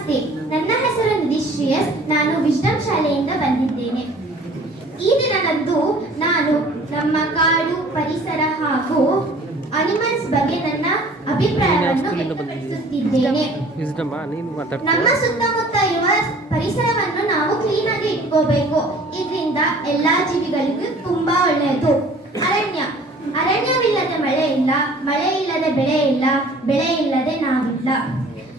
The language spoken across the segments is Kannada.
ನಮಸ್ತೆ, ನನ್ನ ಹೆಸರು ನಿಧಿಶ್ರೇಯಸ್. ನಾನು ವಿಜ್ಡಮ್ ಶಾಲೆಯಿಂದ ಬಂದಿದ್ದೇನೆ. ಈ ದಿನದಂದು ನಾನು ನಮ್ಮ ಕಾಡು, ಪರಿಸರ ಹಾಗೂ ಅನಿಮಲ್ಸ್ ಬಗ್ಗೆ ನನ್ನ ಅಭಿಪ್ರಾಯವನ್ನು ವ್ಯಕ್ತಪಡಿಸುತ್ತಿದ್ದೇನೆ. ನಮ್ಮ ಸುತ್ತಮುತ್ತ ಇರುವ ಪರಿಸರವನ್ನು ನಾವು ಕ್ಲೀನ್ ಆಗಿ ಇಟ್ಕೋಬೇಕು. ಇದರಿಂದ ಎಲ್ಲಾ ಜೀವಿಗಳಿಗೂ ತುಂಬಾ ಒಳ್ಳೆಯದು. ಅರಣ್ಯವಿಲ್ಲದೆ ಮಳೆ ಇಲ್ಲ, ಮಳೆ ಇಲ್ಲದೆ ಬೆಳೆ ಇಲ್ಲ, ಬೆಳೆ ಇಲ್ಲದೆ ನಾವಿಲ್ಲ.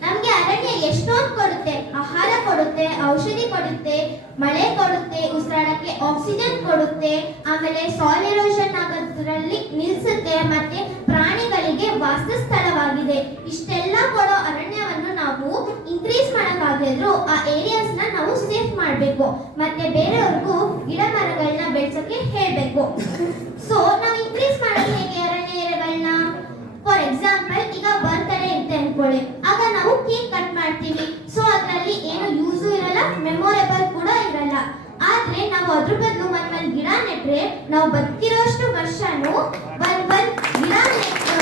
ನಮ್ಗೆ ಅರಣ್ಯ ಎಷ್ಟೊಂದು ಕೊಡುತ್ತೆ. ಆಹಾರ ಕೊಡುತ್ತೆ, ಔಷಧಿ ಕೊಡುತ್ತೆ, ಮಳೆ ಕೊಡುತ್ತೆ, ಉಸಿರಾಡಕ್ಕೆ ಆಕ್ಸಿಜನ್ ಕೊಡುತ್ತೆ, ಆಮೇಲೆ ಸಾಯಿಲ್ ಎರೋಷನ್ ಆಗೋದ್ರಲ್ಲಿ ನಿಲ್ಲಿಸುತ್ತೆ, ಮತ್ತೆ ಪ್ರಾಣಿಗಳಿಗೆ ವಾಸಸ್ಥಳವಾಗಿದೆ. ಇಷ್ಟೆಲ್ಲ ಕೊಡೋ ಅರಣ್ಯವನ್ನು ನಾವು ಇನ್ಕ್ರೀಸ್ ಮಾಡಕ್ಕಾಗಿದ್ರು ಆ ಏರಿಯಾಸ್ ನಾವು ಸೇಫ್ ಮಾಡಬೇಕು. ಮತ್ತೆ ಬೇರೆಯವ್ರಿಗೂ ಗಿಡ ಮರಗಳನ್ನ ಬೆಳೆಸೋಕೆ ಹೇಳ್ಬೇಕು. ಸೊ ನಾವು ಇನ್ಕ್ರೀಸ್ ಮಾಡೋದು ಹೇಗೆ ಅರಣ್ಯ ಏರಿಯಾಗಳನ್ನ? ಫಾರ್ ಎಕ್ಸಾಂಪಲ್, ಈಗ ಬರ್ತ್ಡೇ ಇರುತ್ತೆ ಅನ್ಕೊಳ್ಳಿ, ಆಗ ನಾವು ಕೇಕ್ ಕಟ್ ಮಾಡ್ತೀವಿ. ಸೊ ಅದರಲ್ಲಿ ಏನು ಯೂಸು ಇರಲ್ಲ, ಮೆಮೊರೇಬಲ್ ಕೂಡ ಇರಲ್ಲ. ಆದ್ರೆ ನಾವು ಅದ್ರ ಬದಲು ಒಂದ್ ಗಿಡ ನೆಟ್ರೆ ನಾವು ಬದುಕಿರೋಷ್ಟು ವರ್ಷನೂ ಒಂದ್ ಗಿಡ ನೆಟ್ಟು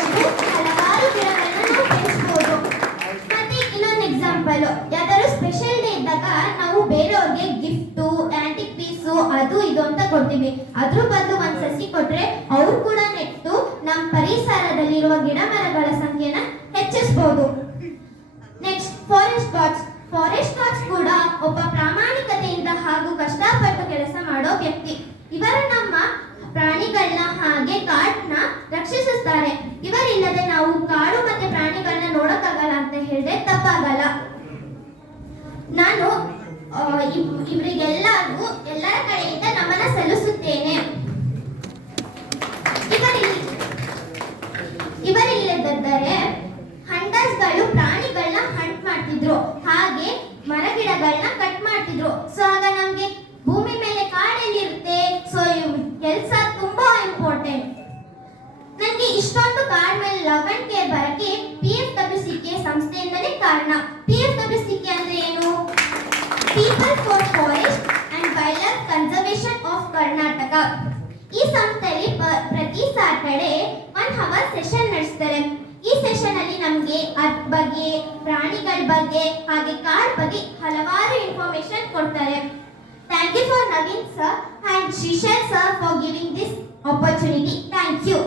ಹಲವಾರು ಗಿಡಗಳನ್ನ ನಾವು ಬೆಳೆಸ್ಬೋದು. ಮತ್ತೆ ಇನ್ನೊಂದು ಎಕ್ಸಾಂಪಲ್, ಯಾವ್ದಾದ್ರು ಸ್ಪೆಷಲ್ ಡೇ ಇದ್ದಾಗ ನಾವು ಬೇರೆಯವ್ರಿಗೆ ಗಿಫ್ಟು, ಆಂಟಿಕ್ ಪೀಸು, ಅದು ಇದು ಅಂತ ಕೊಡ್ತೀವಿ. ಅದ್ರ ಬದಲು ಒಂದ್ ಸಸಿ ಕೊಟ್ರೆ ಅವ್ರು ಕೂಡ ನೆಟ್ಟು ನಮ್ಮ ಪರಿಸರದಲ್ಲಿರುವ ಗಿಡ ಮರಗಳ ಸಂಖ್ಯೆನ ಹೆಚ್ಚಿಸಬಹುದು. Next, forest guards. Forest guards ಕೂಡ ಒಬ್ಬ ಪ್ರಾಮಾಣಿಕತೆಯಿಂದ ಹಾಗೂ ಕಷ್ಟಪಟ್ಟು ಕೆಲಸ ಮಾಡೋ ವ್ಯಕ್ತಿ. ಇವರು ನಮ್ಮ ಪ್ರಾಣಿಗಳನ್ನ ಹಾಗೆ ಕಾಡನ್ನ ರಕ್ಷಿಸುತ್ತಾರೆ. ಇವರಿಲ್ಲದೆ ನಾವು ಕಾಡು ಮತ್ತೆ ಪ್ರಾಣಿಗಳನ್ನ ನೋಡಕ್ಕಾಗಲ್ಲ ಅಂತ ಹೇಳಿದ್ರೆ ತಪ್ಪಾಗಲ್ಲ. ನಾನು ಇವರಿಗೆಲ್ಲರಿಗೂ ಎಲ್ಲರ ಕಡೆಯಿಂದ ನಮನ ಸಲ್ಲಿಸುತ್ತೇನೆ. ಇವರಿಲ್ಲದಿದ್ದರೆ ಹಂಟರ್ಸ್ಗಳು ಪ್ರಾಣಿಗಳನ್ನ ಹಂಟ್ ಮಾಡ್ತಿದ್ರು, ಹಾಗೆ ಮರಗಿಡಗಳನ್ನ ಕಟ್ ಮಾಡ್ತಿದ್ರು. ಸೊ ಆಗ ನಮ್ಗೆ ಭೂಮಿ ಮೇಲೆ ಕಾಡೆಲ್ಲಿರುತ್ತೆ? ಸೊ ಕೆಲಸ ತುಂಬಾ ಇಂಪಾರ್ಟೆಂಟ್. ನನಗೆ ಇಷ್ಟೊಂದು ಕಾಡ್ ಮೇಲೆ ಲವಣಿಕೆ ಬರಕ್ಕೆ PFWCK ಸಂಸ್ಥೆಯಿಂದಲೇ ಕಾರಣ. PFWCK ಅಂದ್ರೆ ಏನು? People for forest and wild life conservation of Karnataka. ಈ ಸಂಸ್ಥೆಯಲ್ಲಿ ಪ್ರತಿ ಸ್ಯಾಟರ್ಡೆ 1 hour ಸೆಷನ್ ನಡೆಸ್ತಾರೆ. ಈ ಸೆಷನ್ ಅಲ್ಲಿ ನಮ್ಗೆ ಅದ್ರ ಬಗ್ಗೆ, ಪ್ರಾಣಿಗಳ ಬಗ್ಗೆ, ಹಾಗೆ ಕಾಡ್ ಬಗ್ಗೆ ಹಲವಾರು ಇನ್ಫಾರ್ಮೇಶನ್ ಕೊಡ್ತಾರೆ. Thank you for Naveen sir and Srishail sir for giving this opportunity. Thank you.